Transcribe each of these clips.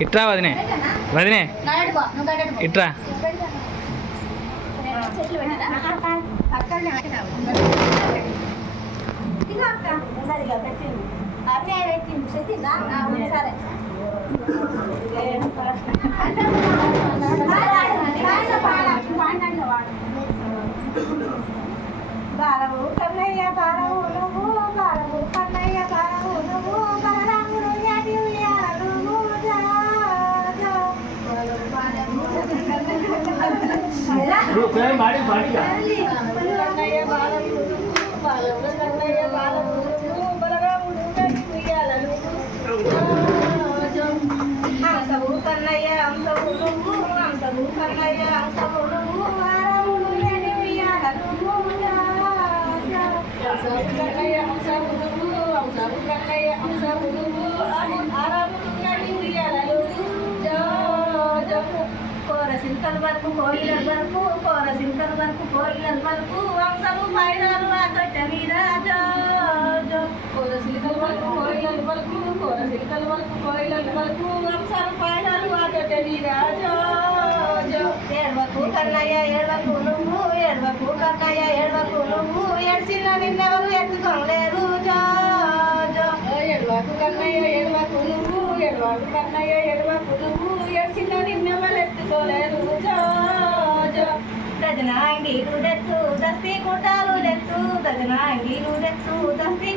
ఇట్రా వదినే. వదినే. ఇట్రా. బాలవు కన్నయ్య బాలవు నువ్వు బాలవు కన్నయ్య బాలవు నువ్వు బలరాముడు యాటి ఉయ్యాల నువ్వు జా, జా. సింకల వరకు కోయిల వరకు కోర సింకల వరకు కోయిల వరకు వంశము పైనాలు ఆ కట్ట మీద కోర సిలికల వరకు కోయిల వరకు కోర సిలికల వరకు కోయిల వరకు వంశము పైనాలు ఆ కట్ట మీద జో, జో. ఏడ్వకు కన్నయ్య ఏడ్వకు నువ్వు ఏడ్వకు కన్నయ్య ఏడ్వకు నువ్వు ఏడ్చిన నిన్నెవరు ఎత్తుకోలేరు. ఏడ్వకు కన్నయ్య ఏడ్వకు నువ్వు ఏడ్వకు కన్నయ్య ఏడ్వకు నువ్వు ఏడ్చిన నిన్నెవరు ఎత్తుకోలేరు. దజనాంగీలు తెచ్చు దస్తి గుడ్డాలు తెచ్చు దజనాంగీలు తెచ్చు దస్తి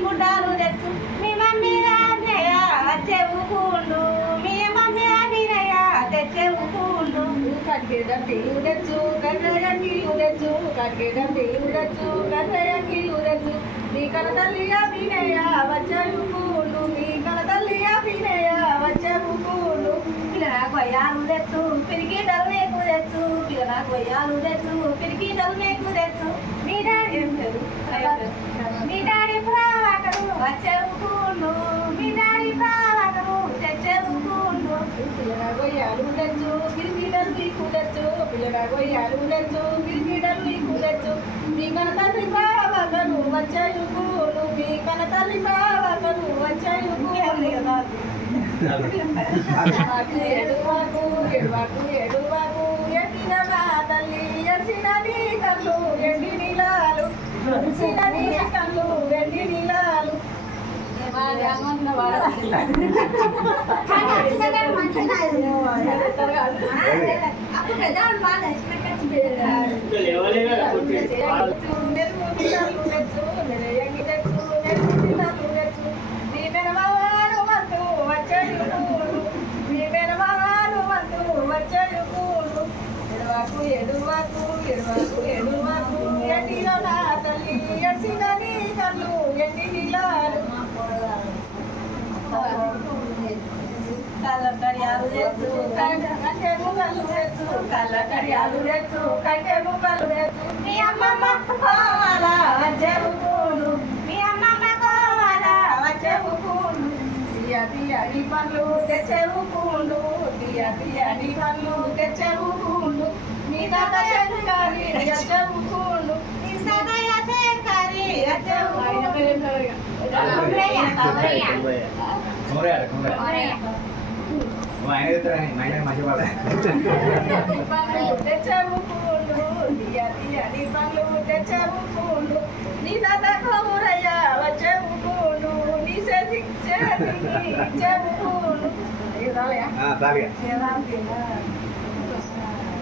తెచ్చు కట్టయంగీలు తెచ్చు కట్కేదంటీలు తెచ్చు కట్టయంగీలు తెచ్చు మీ కన తల్లి అభినయ వచ్చవుకుండు మీ కన తల్లి అభినయ వచ్చవుకుండు పిల్లనా కొయ్యాలు తెచ్చు పిరికి డల్మేకు తెచ్చు పిల్లనా కొయ్యాలు తెచ్చు పిరికి డల్మేకు తెచ్చు మీ డాడీ మీ డాడీ ప్రావకరు వచ్చవుకుండు మీ డాడీ ప్రావకరు తెచ్చవుకుండు పిల్లనా కొయ్యాలు తెచ్చు పిరికి డల్మీకు పిరికి డల్మీకు తెచ్చు మీ కన తల్లి ప్రావకరు వచ్చవుకుండు మీ కన తల్లి ప్రావకరు వచ్చవుకుండు ఎడువాకు ఎడువాకు ఎడువాకు ఎట్టిన మా తల్లి ఎడిసిన నీ కళ్ళు ఎండి ఎడువాకు ఎడువాకు ఎడువాకు ఎడిలో నా తల్లి ఎడిసిన నీ కళ్ళు ఎన్ని నీలాలు కళ్ళ కడియాలు తెచ్చు కంటే ముగలు తెచ్చు కళ్ళ కడియాలు తెచ్చు కంటే ముగలు తెచ్చు మీ అమ్మమ్మ కోవాలా వచ్చేవు పూలు మీ అమ్మమ్మ కోవాలా వచ్చేవు తీయ తీయని పళ్ళు తెచ్చేవు తీయ తీయని మీ తాత శంకరి వచ్చేవు మీ తాతయ్య శంకరి కుమరయ్య కుమరయ్య నీ తాత కోమురయ్య వచ్చావు నీ చేతి చేతికి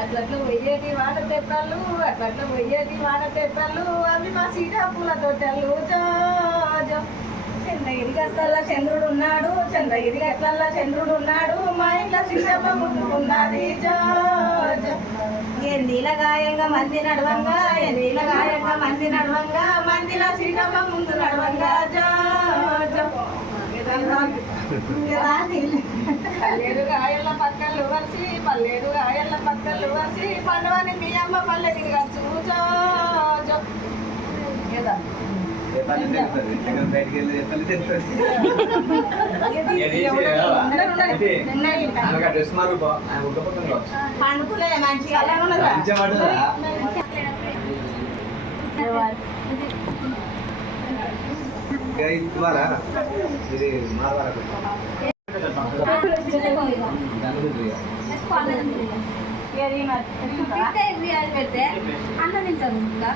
అట్లట్లు వెయ్యేటి వాడ తెప్పలు అట్లట్లు వెయ్యేటి వాడ తెప్పలు అవి మా సీతా పూల తోటలు జో చంద్రగిరి గట్లల్లో చంద్రుడు ఉన్నాడు చంద్రగిరి గట్లల్లో చంద్రుడు ఉన్నాడు మా ఇంట్లో సీతమ్మ ముట్టుకున్నది ఉన్నది జో నీలగాయంగా మంది నడవంగా నీలగాయంగా మంది నడవంగా మందిలో సీతమ్మ ముందు నడవంగా. జో జో. పల్లెడు గాయల పక్కలు వరిసి పల్లెడు గాయల పక్కలు వరిసి పండువని మీ అమ్మ పల్లె తిరగచ్చు జో జో. డ్రెస్ కావచ్చు పండుకులే మంచిగా. ఇవ్వాలా? ఇది మారవాలా దాని గురించి ఏది మరి? పెడితే అన్నం తింటారు ఇంకా.